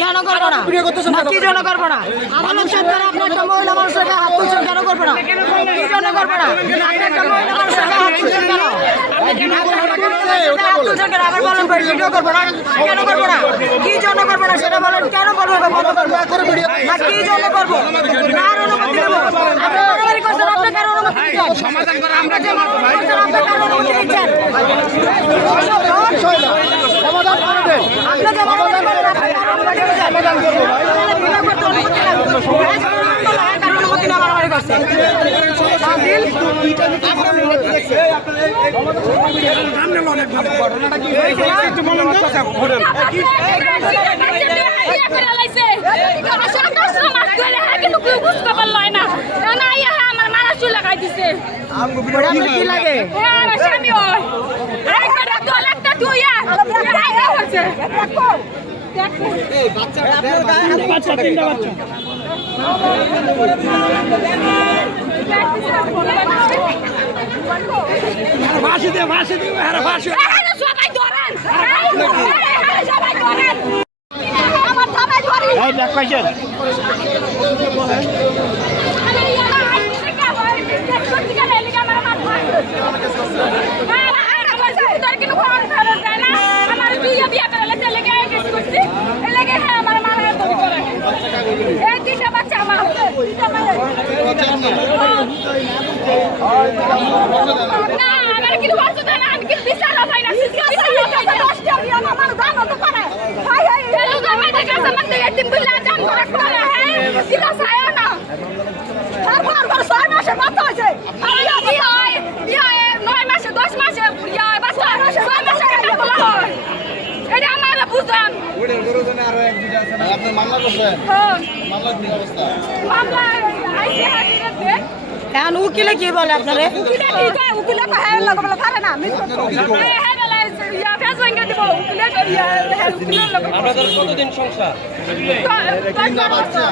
কেন করবো না? কি জন্য করবো না? আদালত সরকার আপনার একটা মহিলা মানুষের হাত তুলছেন, কেন করবো না? কি জন্য করবো না? আপনি একটা মহিলা মানুষের হাত তুলছেন কেন? হাত তুলছেন কেন? আবার বলেন ভিডিও করবো না, কেন করবো না? কি জন্য করবো না সেটা বলেন, কেন করবো না? কি জন্য করবো? কার অনুমতি দেবো? আপনি মারামারি করছেন, আপনি কার অনুমতি দিচ্ছেন? সমাধান করে আমরা যে মারামারি করছেন, আপনি কার অনুমতি দিচ্ছেন? সমাধান করে দেন। আপনি যে মারামারি করেন, আপনি কার অনুমতি দিচ্ছেন? সমাধান করবো। অনুমতি না মারামারি করছেন। ফাঁসি দিয়ে ফাঁসি সবাই ধরেন সবাই ধরেন আমার সবাই ধরেন এই দেখ পাইছেন উকিলে কি বলে আপনারে? আপনাদের কতদিন সংসার? 3 বাচ্চা।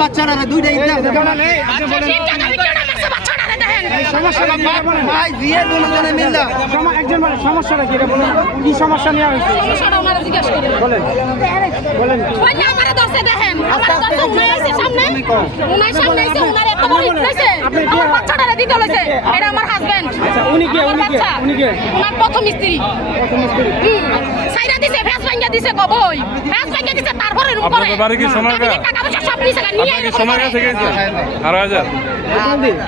বাচ্চারা দুইটাই সমস্যাটা কি বলুন, কি সমস্যা নেওয়া হয়েছে বলেন বলেন। উনি কে? প্রথম স্ত্রী দিছে ভ্যাস ভাঙ্গা দিছে কবই ভ্যাস ভাঙ্গা দিছে তারপরে আপনাদের বাড়ি কি সোনারগাঁ? সব নিছে নিয়ে সোনারগাঁ থেকে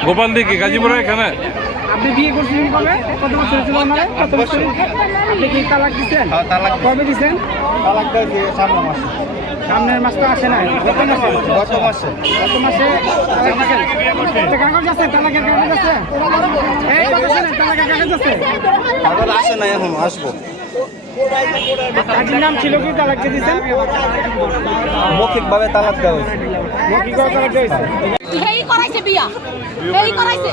গোপালদি কি গাজীপুরে এখানে? আপনি বিয়ে করছিলেন কবে? কত বছর ছিল? কত বছর? আপনি কি তালাক দিচ্ছেন? কবে দিচ্ছেন? তালাক দিয়ে সামনের মাস তো আসে নাই, গত মাসে কাগজ আছে, তালাকের কাগজ আছে? এই কথা শুনেন, তালাকের কাগজ আছে? কাগজ আসে না, এখন আসবো। কাজীর নাম ছিল কি তালাক দিয়ে দিচ্ছেন? মৌখিকভাবে তালাক দেওয়া হয়েছে। মৌখিকভাবে তালাক দেওয়া হয়েছে। এই করাইছে বিয়া, এই করাইছে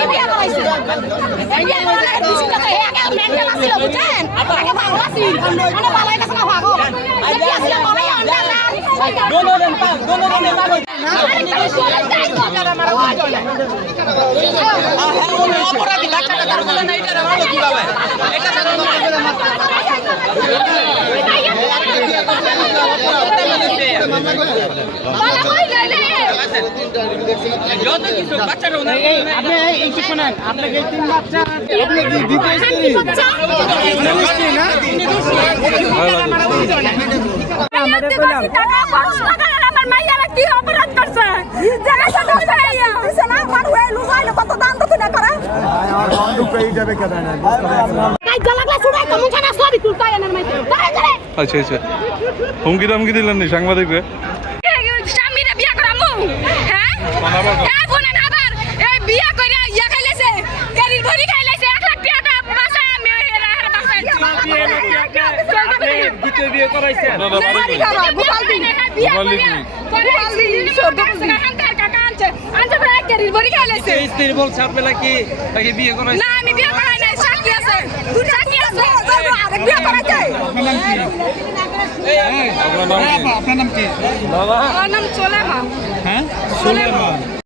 এই বিয়া করাইছে, এই বিয়া করাইছে দুশো টাকা হে আগে মেন্টাল আছিল বুঝছেন, আগে ভালো আছিল মানে ভালোই কাছে না ভাগো এই বিয়া ছিল ভালোই আন্ডার দোনো দেন পাগল না যারা মারা হয় অপরাধী বাচ্চাটা তার বলে না এটা মারলো কিভাবে এটা বালা কই গেলে যত কিছু বাচ্চারা আপনি এই কি শুনেন, আপনাকে 3 বাচ্চা আপনি কি দিতে বাচ্চা না আমাদের বললাম টাকা 5 টাকা আমার মাইয়ারা কি অপরাধ করছে জায়গা সাথে হইয়া দিছে না আমার হয়ে লুজাইলো কত দাম তো না করে আর বন্ধু পেয়ে যাবে কেন না কাই গলাগলা ছুড়াই তো মুখানা সবই তুলতাই এনার মাইতে করে করে আচ্ছা হুমকি দামকি দিলেন নি সাংবাদিকরে? স্বামীরা বিয়া করামু হ্যাঁ হ্যাঁ বলেন আবার এই বিয়া কইরা ইয়া খাইলেছে গাড়ির ভরি খাইলেছে 1 লাখ টাকা বাসায় আমি হেরা বাসায় দ্বিতীয় বিয়ে করাইছেন? গোপাল দিন বিয়া করে সর্দার কাকা আনছে আনছে পরে এক কেরির বড়ি খাইলেছে স্ত্রী বলছে আপনি নাকি তাকে বিয়ে করাইছে না আমি বিয়ে করাই নাই সাক্ষী আছে দুটো সাক্ষী আছে আরেক বিয়ে করাইছে আপনার নাম কি? বাবা আমার নাম চলে মা হ্যাঁ সুলেমান